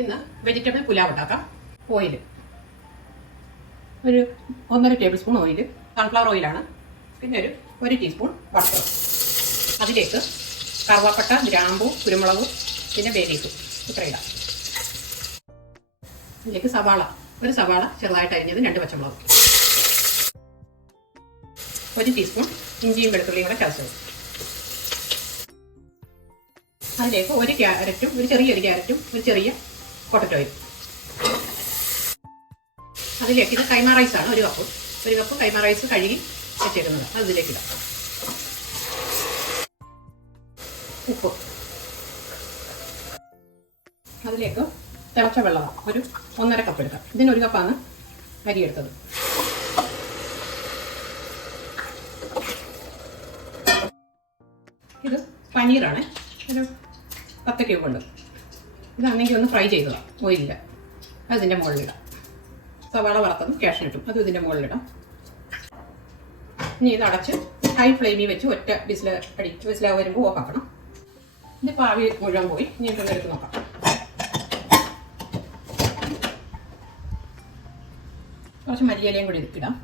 ഇന്ന് വെജിറ്റബിൾ പുലാവ് ഉണ്ടാക്കാം. ഓയിൽ ഒരു ഒന്നര ടേബിൾ സ്പൂൺ ഓയിൽ സൺഫ്ലവർ ഓയിലാണ് പിന്നെ ഒരു ഒരു ടീസ്പൂൺ ബട്ടർ അതിലേക്ക് കറുവാപ്പട്ട ഗ്രാമ്പൂ കുരുമുളക് പിന്നെ ബേലീഫ് ഇത്ര ഇടാം. ഇതിലേക്ക് സവാള. ഒരു സവാള ചെറുതായിട്ട് അരിഞ്ഞത് രണ്ട് പച്ചമുളക്. ഒരു ടീസ്പൂൺ ഇഞ്ചിയും വെളുത്തുള്ളിയും കൂടെ ചതച്ചത് അതിലേക്ക് ഒരു ക്യാരറ്റും ഒരു ചെറിയൊരു ക്യാരറ്റും ഒരു ചെറിയ പൊട്ടറ്റോയും അതിലേക്ക് ഇത് കൈമ റൈസാണ് ഒരു കപ്പ്. ഒരു കപ്പ് കൈമ റൈസ് കഴുകി വെച്ചേക്കുന്നത് അത് ഇതിലേക്ക് ഇടാം. ഉപ്പ്. അതിലേക്ക് തിളച്ച വെള്ളമാണ് ഒരു ഒന്നര കപ്പ് എടുക്കാം. ഇതിന് ഒരു കപ്പാണ് അരി എടുത്തത് ഇത് പനീറാണ്. ഒരു പത്ത് ക്യൂബ് ഉണ്ട്. ഇതാണെങ്കിൽ ഒന്ന് ഫ്രൈ ചെയ്തതാണ് ഓയിലിൽ അതിന്റെ മുകളിലിടാം. സവാള വറുത്തതും ക്യാഷിനിട്ടും അതും ഇതിന്റെ മുകളിലിടാം. ഇനി ഇത് അടച്ച് ഹൈ ഫ്ലെയിമിൽ വെച്ച് ഒറ്റ വിസിൽ അടി വിസില വരുമ്പോൾ ഓഫ് ആക്കണം. ഇത് പാവി മുഴുവൻ പോയി. ഇനി ഇതൊന്ന് എടുത്ത് നോക്കാം. കുറച്ച് മല്ലിയിലയും കൂടി ഇടാം.